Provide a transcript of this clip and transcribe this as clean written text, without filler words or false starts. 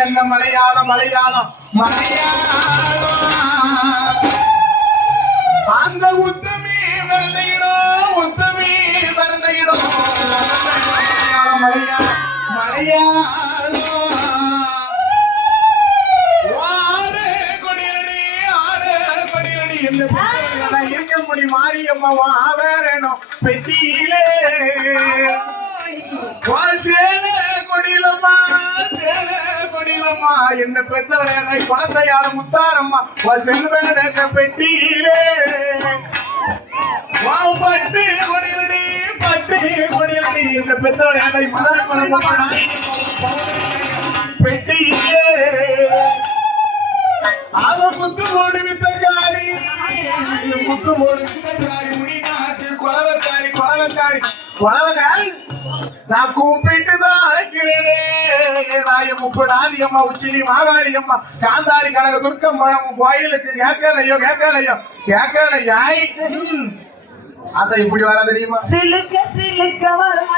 நல்ல மலையாளம் மலையாளம் மலையாளம் அந்த உத்தமி வருந்தையிடும் உத்தமி வருந்தையிடும் மலையாளம் மலையாளம் மலையாளம் ஆடு கொடியடி என்று இருக்க முடி மாரியம்மா வேறணும் பெட்டியிலே கொடியிலம்மா என்ன பெத்தவரை பழசையால முத்தாரம்மா செல்வனக்க பெட்டியிலே பட்டு கொடியடி என்ன பெத்தவரை மதன பெட்டியிலே அவ முத்து போடு வித்தக்காரி முடிநாட்டு கொலவக்காரி நான் கூப்பிட்டுதான் அழைக்கிறேனே நாயம் முப்படாதி அம்மா உச்சினி மாகாளி அம்மா காந்தாரி கனக துர்க்கம் பழம் கோயிலுக்கு கேட்கலையாய் அத இப்படி வர தெரியுமா சிலுக்க வரும்